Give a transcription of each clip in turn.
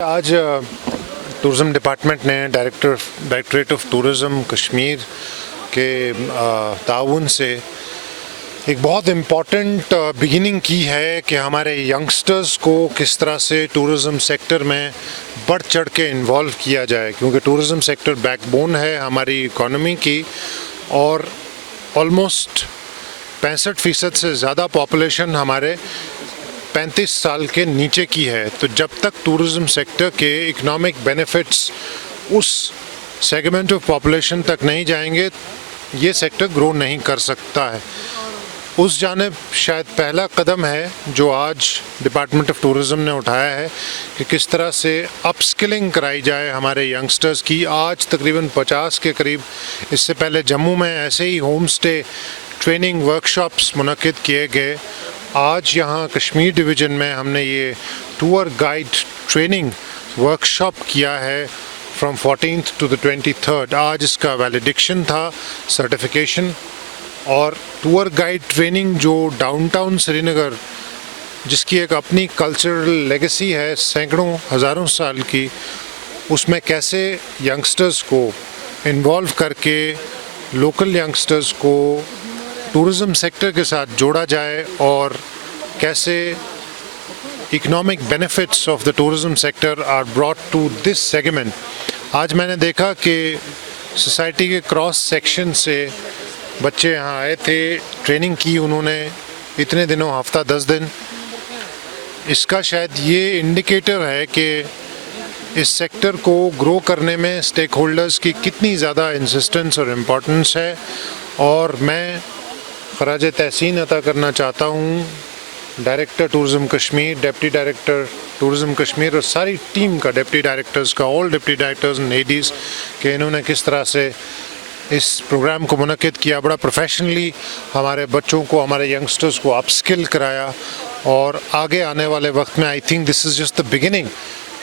आज tourism department ने directorate of tourism Kashmir के ताउन से एक बहुत इम्पॉर्टेंट बिगिनिंग की है कि हमारे यंगस्टर्स को किस तरह से टूरिज़म सेक्टर में बढ़ चढ़ के इन्वॉल्व किया जाए, क्योंकि टूरिज़म सेक्टर बैकबोन है हमारी इकोनॉमी की और ऑलमोस्ट 65% से ज़्यादा पॉपुलेशन हमारे 35 साल के नीचे की है। तो जब तक टूरिज़म सेक्टर के इकोनॉमिक बेनिफिट्स उस सेगमेंट ऑफ पॉपुलेशन तक नहीं जाएंगे, ये सेक्टर ग्रो नहीं कर सकता है। उस जानिब शायद पहला कदम है जो आज डिपार्टमेंट ऑफ टूरिज़म ने उठाया है कि किस तरह से अपस्किलिंग कराई जाए हमारे यंगस्टर्स की। आज तकरीबन 50 के करीब, इससे पहले जम्मू में ऐसे ही होम स्टे ट्रेनिंग वर्कशॉप्स मुनक्किद किए गए। आज यहाँ कश्मीर डिवीज़न में हमने ये टूर गाइड ट्रेनिंग वर्कशॉप किया है from 14th to the 23rd। आज इसका वैलिडिक्शन था, सर्टिफिकेशन। और टूर गाइड ट्रेनिंग जो डाउनटाउन श्रीनगर, जिसकी एक अपनी कल्चरल लेगेसी है सैकड़ों हज़ारों साल की, उसमें कैसे यंगस्टर्स को इन्वॉल्व करके लोकल यंगस्टर्स को टूरिज़म सेक्टर के साथ जोड़ा जाए और कैसे economic benefits of the tourism sector are brought to this segment. आज मैंने देखा कि सोसाइटी के क्रॉस सेक्शन से बच्चे यहाँ आए थे, ट्रेनिंग की उन्होंने इतने दिनों, हफ्ता 10 दिन। इसका शायद ये इंडिकेटर है कि इस सेक्टर को ग्रो करने में स्टेक होल्डर्स की कितनी ज़्यादा इंसिस्टेंस और इम्पोर्टेंस है। और मैं खराज तहसीन अता करना चाहता हूँ director tourism Kashmir, deputy director tourism Kashmir और सारी टीम का, डिप्टी डायरेक्टर्स का, all deputy directors and Aedes, कि इन्होंने किस तरह से इस प्रोग्राम को मुनक्किद किया। बड़ा प्रोफेशनली हमारे बच्चों को, हमारे यंगस्टर्स को अपस्किल कराया। और आगे आने वाले वक्त में I think this is just the beginning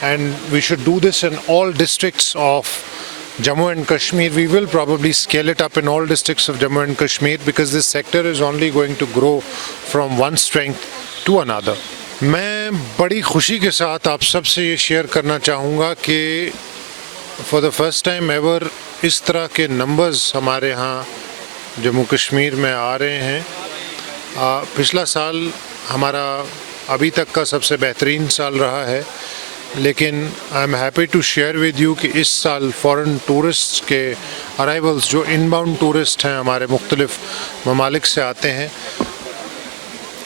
and we should do this in all districts of Jammu and Kashmir. We will probably scale it up in all districts of Jammu and Kashmir because this sector is only going to grow from one strength to another. मैं बड़ी खुशी के साथ आप सबसे ये share करना चाहूँगा कि for the first time ever इस तरह के numbers हमारे यहाँ जम्मू कश्मीर में आ रहे हैं। पिछला साल हमारा अभी तक का सबसे बेहतरीन साल रहा है, लेकिन I am happy to share with you कि इस साल फॉरेन टूरिस्ट के अराइवल्स, जो इनबाउंड टूरिस्ट हैं हमारे मुख्तलिफ ममालिक से आते हैं,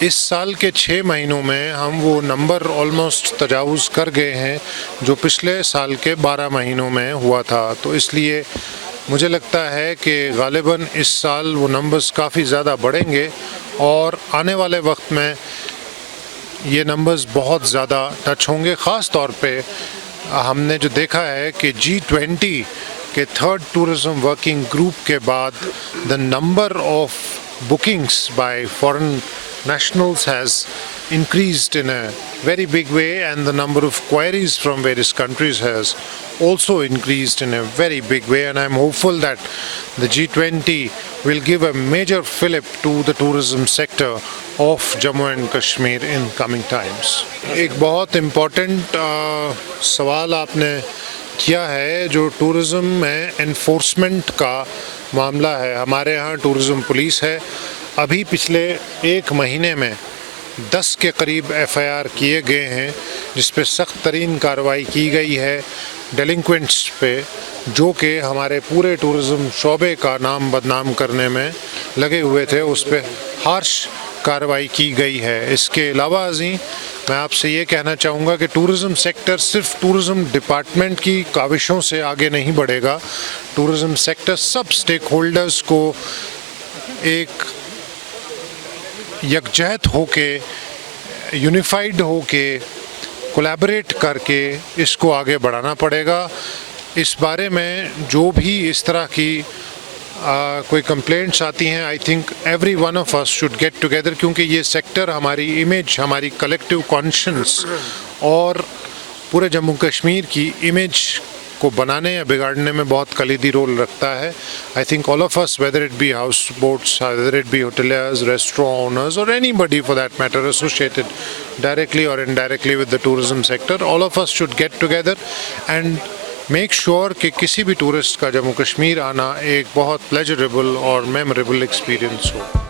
इस साल के 6 महीनों में हम वो नंबर ऑलमोस्ट तजावुज़ कर गए हैं जो पिछले साल के 12 महीनों में हुआ था। तो इसलिए मुझे लगता है कि ग़ालिबन इस साल वो नंबर्स काफ़ी ज़्यादा बढ़ेंगे और आने वाले वक्त में ये नंबर्स बहुत ज़्यादा टच होंगे। ख़ास तौर पे हमने जो देखा है कि G20 के 3rd टूरिज़म वर्किंग ग्रुप के बाद the number of bookings bye foreign nationals has increased in a very big way and the number of queries from various countries has also increased in a very big way, and I'm hopeful that the G20 will give a major fillip to the tourism sector of Jammu and Kashmir in coming times. एक बहुत important सवाल आपने किया है जो tourism में enforcement का मामला है। हमारे यहाँ टूरिज़म पुलिस है। अभी पिछले 1 महीने में 10 के करीब FIR किए गए हैं, जिस पे सख्त तरीन कार्रवाई की गई है डेलिंक्वेंट्स पे, जो कि हमारे पूरे टूरिज़म शोबे का नाम बदनाम करने में लगे हुए थे। उस पे हार्श कार्रवाई की गई है। इसके अलावा अज़ीं मैं आपसे ये कहना चाहूँगा कि टूरिज़म सेक्टर सिर्फ टूरिज़म डिपार्टमेंट की काविशों से आगे नहीं बढ़ेगा। टूरिज़म सेक्टर सब स्टेक होल्डर्स को एक यकजहत होके, यूनिफाइड होके, कोलैबोरेट करके इसको आगे बढ़ाना पड़ेगा। इस बारे में जो भी इस तरह की कोई कंप्लेंट्स आती हैं, I think every one of us should get together, क्योंकि ये सेक्टर हमारी इमेज, हमारी कलेक्टिव कॉन्शियंस और पूरे जम्मू कश्मीर की इमेज को बनाने या बिगाड़ने में बहुत कलीदी रोल रखता है। I think all of us, whether it be house boats, whether it be hoteliers, restaurant owners और anybody for that matter associated directly or indirectly with the tourism sector. All of us should get together and make sure کہ کسی بھی tourist کا جموں کشمیر آنا ایک بہت pleasurable اور memorable experience ہو.